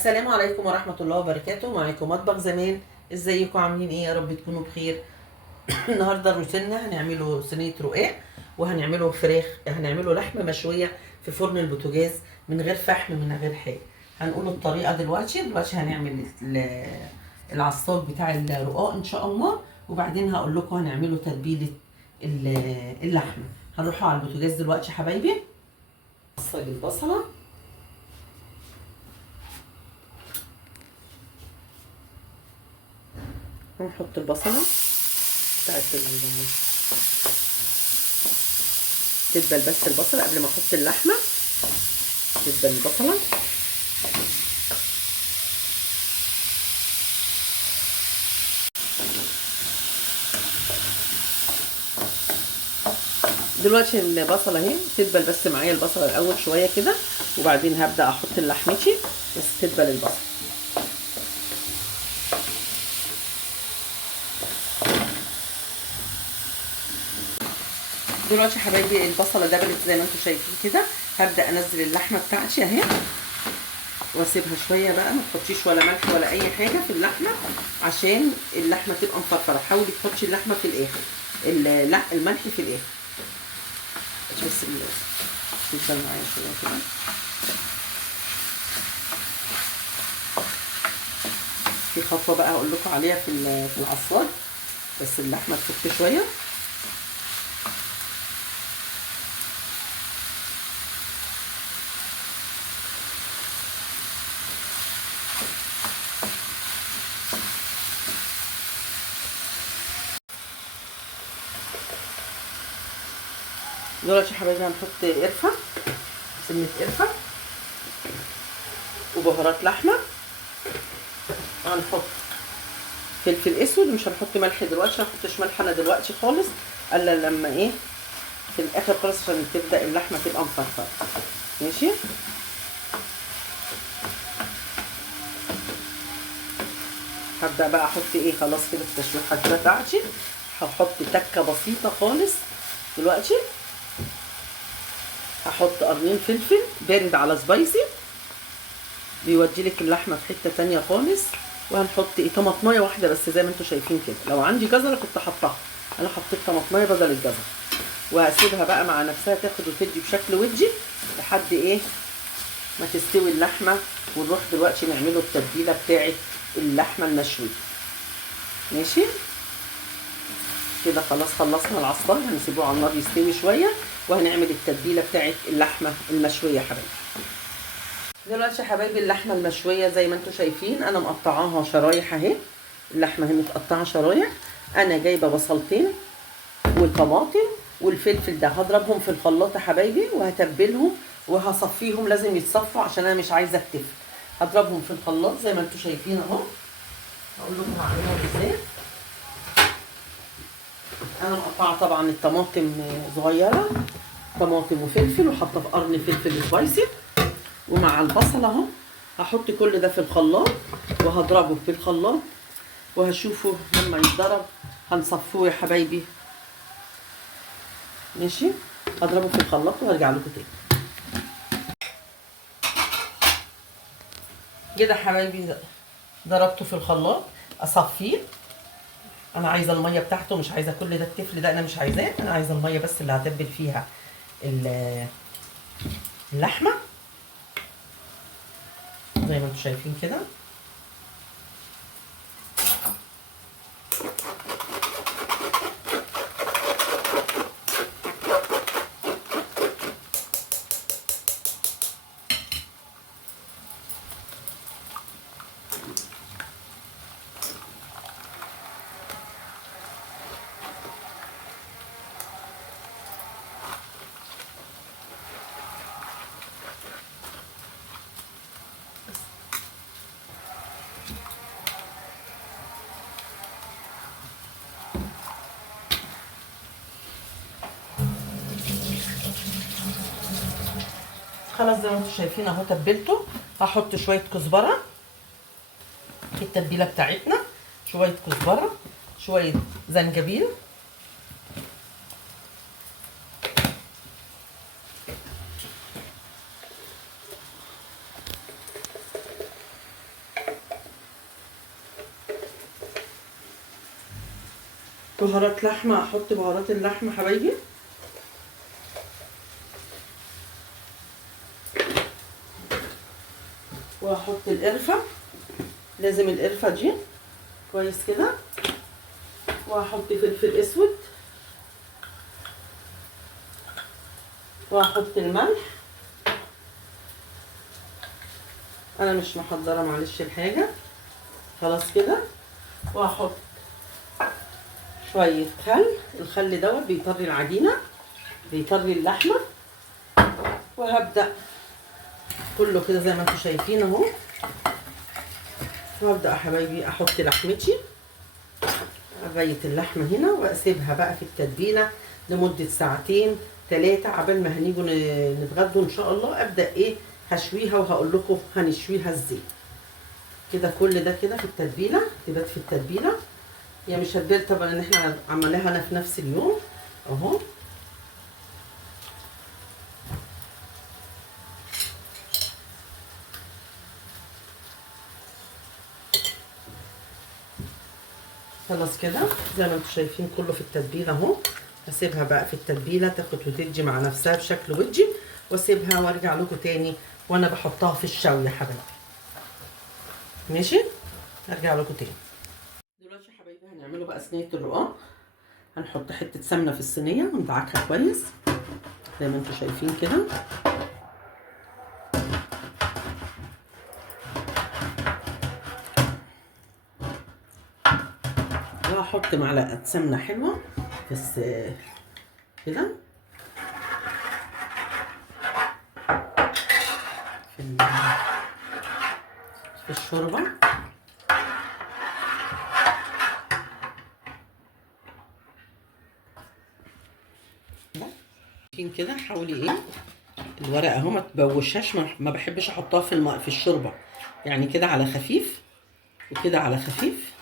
السلام عليكم ورحمة الله وبركاته. معاكم مطبخ زمان. ازيكم عاملين ايه؟ يا رب تكونوا بخير. النهارده روتيننا هنعمله صينية رقاق، وهنعمله فراخ، هنعمله لحمة مشوية في فرن البوتاجاز من غير فحم من غير حاجة. هنقول الطريقة دلوقتي هنعمل العصاج بتاع الرقاق ان شاء الله، وبعدين هقول لكم هنعمله تتبيلة اللحمة. هنروحوا على البوتاجاز دلوقتي يا حبايبي. نعصج البصلة، ونحط البصلة بتاعت تدبل بس البصلة قبل ما احط اللحمة. تدبل البصلة، دلوقتي البصلة اهي تدبل بس معايا البصلة الاول شوية كده، وبعدين هبدأ احط لحمتي بس تدبل البصلة. دلوقتي يا حبايبي البصلة دبلت زي ما انتم شايفين كده. هبدأ انزل اللحمة بتاعتي اهي واسيبها شوية بقى. ما تحطيش ولا ملح ولا اي حاجة في اللحمة عشان اللحمة تبقى مفرفرة. حاولي تحطي اللحمة في الاخر، الملح في الاخر بس. توصل معايا شوية كده. في خطوة بقى هقول لكم عليها في العصاج، بس اللحمة تفك شوية. دلوقتي يا حبايبي هنحط قرفة، سنة قرفة وبهارات لحمة. هنحط فلفل اسود، مش هنحط ملح دلوقتي، ما هنحطش ملح انا دلوقتي خالص الا لما ايه في الاخر خالص عشان تبدا اللحمه تبقى مفرفره. ماشي. هبدا بقى احط ايه خلاص كده التشويحه بتاعتي. هحط تكه بسيطه خالص دلوقتي. هحط قرنين فلفل بارد على سبايسي، بيودي لك اللحمه في حته تانية خالص. وهنحط ايه طماطمايه واحده بس زي ما انتم شايفين كده. لو عندي جزره كنت حطها، انا حطيت طماطمايه بدل الجزره. وهسيبها بقى مع نفسها تاخد وتدي بشكل ودي لحد ايه ما تستوي اللحمه. ونروح دلوقتي نعمله التتبيله بتاعه اللحمه المشويه. ماشي كده خلاص خلصنا العصاج. هنسيبه على النار يستوي شويه، وهنعمل التتبيله بتاعه اللحمه المشويه يا حبايبي. دلوقتي يا حبايبي اللحمه المشويه زي ما انتم شايفين انا مقطعاها شرايح اهي. اللحمه اهي متقطعه شرايح. انا جايبه بصلتين والطماطم والفلفل ده هضربهم في الخلاط يا حبايبي، وهتبلهم وهصفيهم. لازم يتصفوا عشان انا مش عايزه اكتف. هضربهم في الخلاط زي ما انتم شايفين اهو. هقول لكم هعملهم ازاي. انا مقطعه طبعا الطماطم صغيره، طماطم وفلفل، وحاطه في قرن فلفل سبايسي ومع البصل اهو. هحط كل ده في الخلاط وهضربه في الخلاط، وهشوفه لما يتضرب هنصفوه يا حبايبي. ماشي. هضربه في الخلاط وهرجع لكم تاني. كده يا حبايبي ضربته في الخلاط. اصفيه. انا عايزه الميه بتاعته، مش عايزه كل ده التفل ده، انا مش عايزاه. انا عايزه الميه بس اللي هتبل فيها اللحمه زي ما انتم شايفين كده. خلاص زي ما انتم شايفين اهو تبلته. هحط شويه كزبره في التتبيله بتاعتنا، شويه كزبره، شويه زنجبيل، بهارات لحمه، احط بهارات اللحمه حبايبي. واحط القرفه، لازم القرفه دي كويس كده. واحط فلفل اسود، واحط الملح. انا مش محضره معلش الحاجه، خلاص كده. واحط شويه خل، الخل دوت بيطري العجينه، بيطري اللحمه. وهبدا كله كده زي ما انتم شايفين اهو. وابدا يا حبايبي احط لحمتي، ابيت اللحمه هنا واسيبها بقى في التتبيله لمده ساعتين 3 عبال ما هنيجوا نتغدوا ان شاء الله. ابدا ايه هشويها وهقول لكم هنشويها ازاي. كده كل ده كده في التتبيله، تبات في التتبيله. هي مش هتبات طبعا ان احنا عملناها انا في نفس اليوم اهو. خلاص كده زي ما انتم شايفين كله في التتبيله اهو. هسيبها بقى في التتبيله تاخد وتدي مع نفسها بشكل ودي، واسيبها وارجع لكم تاني وانا بحطها في الشوي يا حبايبي. ماشي، ارجع لكم تاني. دلوقتي يا حبايبي هنعمله بقى صينيه الرقاق. هنحط حته سمنه في الصينيه وندعكها كويس زي ما انتم شايفين كده. وهحط معلقه سمنه حلوه بس كده في الشوربه. كده حاولي ايه الورقه اهو ما تبوشهاش، ما بحبش احطها في الشوربه، يعني كده على خفيف وكده على خفيف.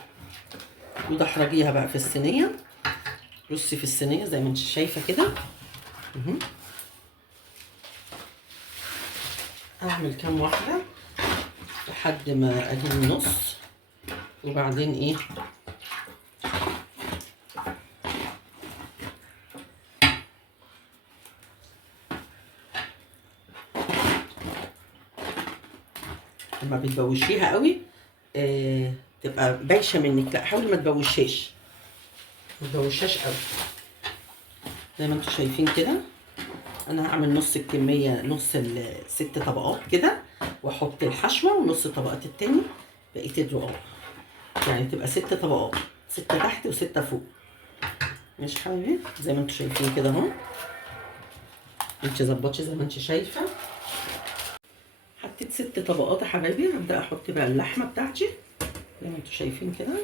ودحرجيها بقى في الصينيه، رصي في الصينيه زي ما انت شايفه كده. اعمل كام واحده لحد ما اجي النص، وبعدين ايه لما بتبوشيها قوي تبقى بايشه منك. لا حاولي ما تبوشهاش، ما تبوشهاش قوي زي ما انتم شايفين كده. انا هعمل نص الكميه، نص الست طبقات كده، واحط الحشوه ونص الطبقات التاني بقيه الرقاق، يعني تبقى 6 طبقات، 6 تحت و6 فوق. مش حبايبي زي ما انتم شايفين كده اهو. انت ظبطي زي ما انت شايفه. حطيت 6 طبقات يا حبايبي. هبدا احط بقى اللحمه بتاعتي زي ما انتم شايفين كده.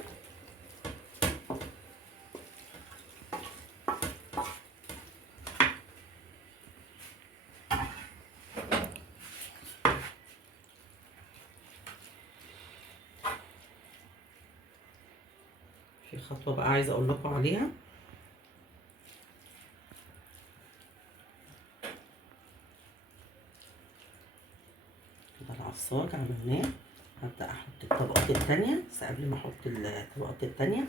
في خطوه بقى عايزه اقول لكم عليها. ده العصاج عملناه. هبدا احط الطبقات التانية، بس قبل ما احط الطبقات التانية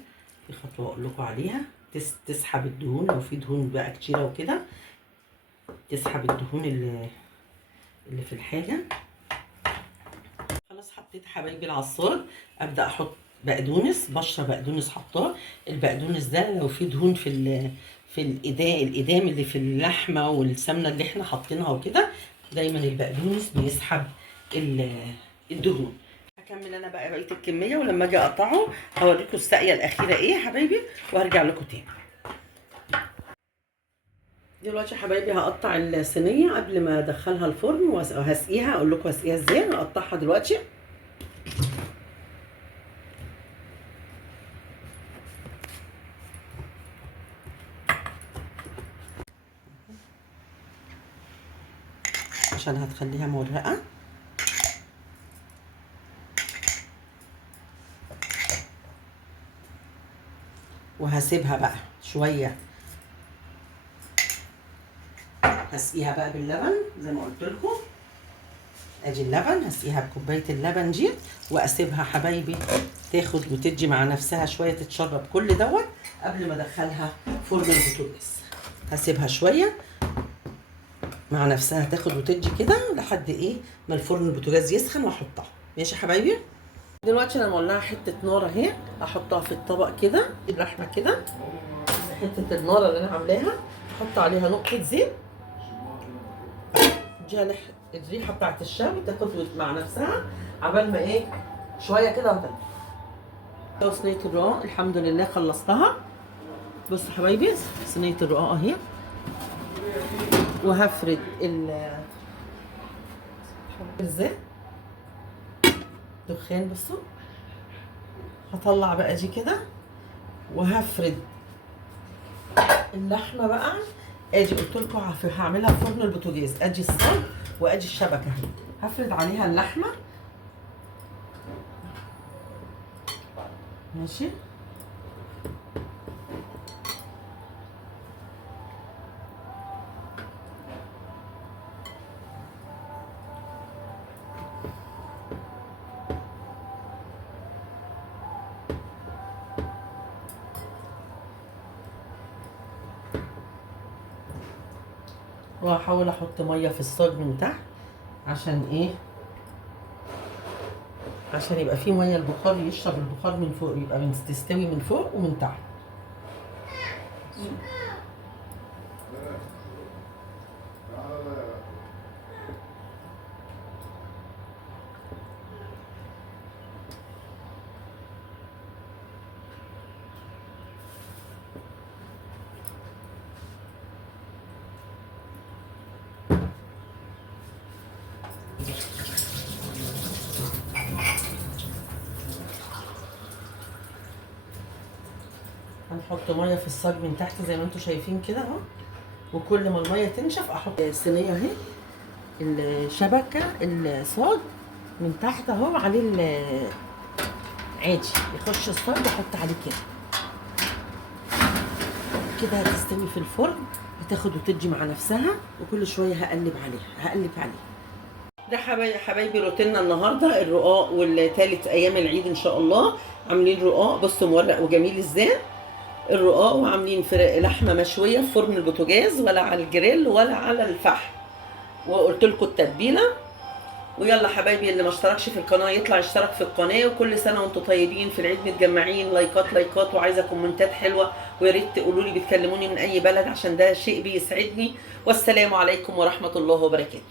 في خطوه اقول لكم عليها. تسحب الدهون، لو في دهون بقى كتيره وكده تسحب الدهون اللي في الحاجه. خلاص حطيت حبايبي العصاج. ابدا احط بقدونس، بشره بقدونس حطاه. البقدونس ده لو في دهون في الإدام اللي في اللحمه والسمنه اللي احنا حاطينها وكده، دايما البقدونس بيسحب الدهون. هكمل انا بقى بقيه الكميه، ولما اجي اقطعه هوريكم الساقيه الاخيره ايه يا حبايبي، وهرجع لكم تاني. دلوقتي يا حبايبي هقطع الصينيه قبل ما ادخلها الفرن وهسقيها. اقول لكم هسقيها ازاي. هقطعها دلوقتي. عشان هتخليها مورقه. وهسيبها بقى شويه، هسقيها بقى باللبن زي ما قلت لكم. ادي اللبن، هسقيها بكوبايه اللبن دي واسيبها حبايبي تاخد وتدي مع نفسها شويه، تتشرب كل دوت قبل ما ادخلها فرن البوتاجاز. هسيبها شويه مع نفسها تاخد وتدي كده لحد ايه ما الفرن البوتاجاز يسخن واحطها. ماشي يا حبايبي. دلوقتي انا مولعه حته نار اهي، احطها في الطبق كده، اللحمه كده حته النار اللي انا عاملاها، احط عليها نقطه زيت، اديها الريحه بتاعت الشوي تاخد مع نفسها عبال ما ايه شويه كده وتطلع. صينيه الرقاق الحمد لله خلصتها. بصوا يا حبايبي صينيه الرقاق اهي، وهفرد الزيت دخان. بصوا هطلع بقى دي كده وهفرد اللحمه بقى. ادي قلت لكم هعملها في فرن البوتاجاز، ادي الصاج وادي الشبكه اهي، هفرد عليها اللحمه. ماشي. وهحاول احط ميه في الصاج من تحت عشان ايه، عشان يبقى فيه ميه البخار يشرب البخار من فوق، يبقى تستوي من فوق ومن تحت. هنحط ميه في الصاج من تحت زي ما انتم شايفين كده اهو، وكل ما الميه تنشف احط الصينيه اهي، الشبكه الصاج من تحت اهو عليه عادي يخش الصاج واحط عليه كده كده، هتستوي في الفرن، هتاخد وتدي مع نفسها، وكل شويه هقلب عليها. ده حبايبي روتيننا النهارده الرقاق، والثالث ايام العيد ان شاء الله. عاملين رقاق بصوا مورق وجميل ازاي الرقاق، وعاملين فرق لحمه مشويه في فرن البوتاجاز، ولا على الجريل ولا على الفحم. وقلت لكم التتبيله. ويلا حبايبي اللي ما اشتركش في القناه يطلع يشترك في القناه. وكل سنه وانتم طيبين، في العيد متجمعين. لايكات وعايزه كومنتات حلوه، ويا ريت تقولوا لي بتكلموني من اي بلد عشان ده شيء بيسعدني. والسلام عليكم ورحمه الله وبركاته.